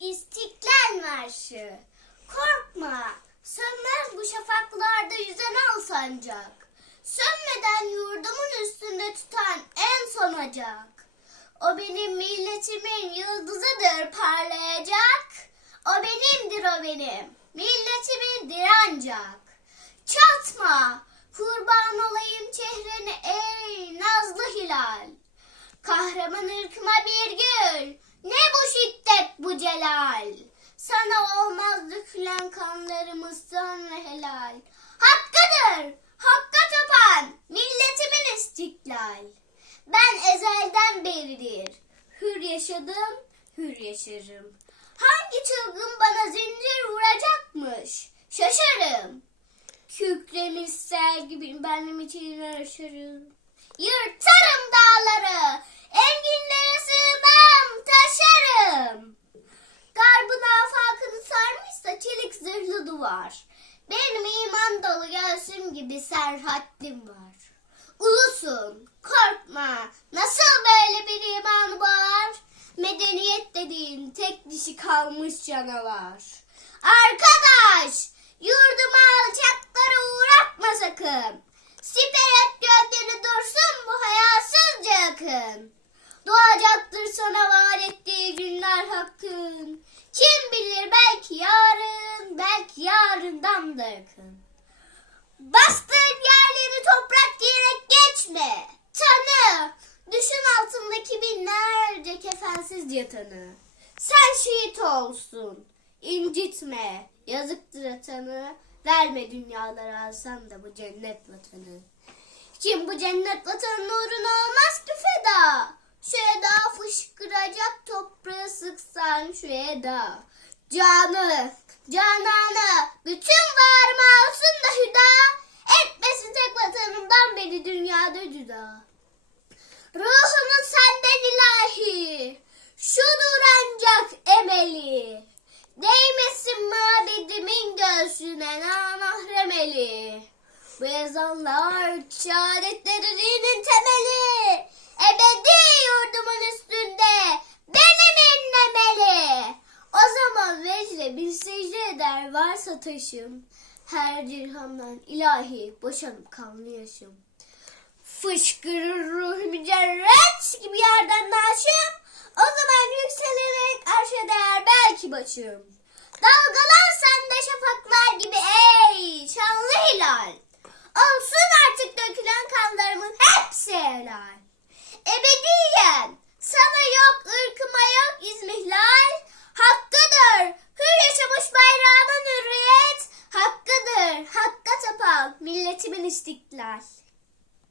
İstiklal Marşı. Korkma, sönmez bu şafaklarda yüzen al sancak. Sönmeden yurdumun üstünde tutan en son ocak. O benim milletimin yıldızıdır parlayacak. O benimdir o benim, milletimindir ancak. Çatma, kurban olayım çehreni ey nazlı hilal. Kahraman ırkıma bir gül, ne bu şiddet bu celal. Sana olmaz dökülen kanlarımız sonra helal. Hakkıdır, hakka tapan, milletimin istiklal. Ben ezelden beridir, hür yaşadım, hür yaşarım. Hangi çılgın bana zincir vuracakmış, şaşarım. Kükremiş sel gibi benim için aşarım. Yırtarım dağları, enginlere duvar. Benim iman dolu göğsüm gibi serhattim var. Ulusun, korkma, nasıl böyle bir iman var? Medeniyet dediğin tek dişi kalmış canavar. Arkadaş, yurduma alçaklara uğratma sakın. Siper et gövdeni dursun bu hayasızca yakın. Doğacaktır sana belki yarından da yakın. Bastığın yerleri toprak diyerek geçme. Tanı, düşün altındaki binlerce kefensiz yatanı. Sen şehit olsun, incitme, yazıktır atanı. Verme dünyaları alsan da bu cennet vatanı. Kim bu cennet vatanın uğruna olmaz ki feda. Şu eda fışkıracak toprağı sıksan şu eda. Canı, cananı, Ruhumun senden ilahi, şudur ancak emeli. Değmesin mabedimin göğsüne namahrem eli. Bu ezanlar şehadetleri dinin temeli. Ebedi yurdumun üstünde benim inlemeli. O zaman vecde bir secde eder varsa taşım. Her dirhamdan ilahi boşanıp kanlı yaşım. Fışkırır ruh mücerret gibi yerden naşım. O zaman yükselerek arşa değer belki başım. Dalgalan sen de şafaklar gibi ey şanlı hilal. Olsun artık dökülen kanlarımın hepsi helal. Ebediyen sana yok ırkıma yok izmihlal. Hakkıdır hür yaşamış bayrağımın hürriyet. Hakkıdır hakka tapan milletimin istiklal.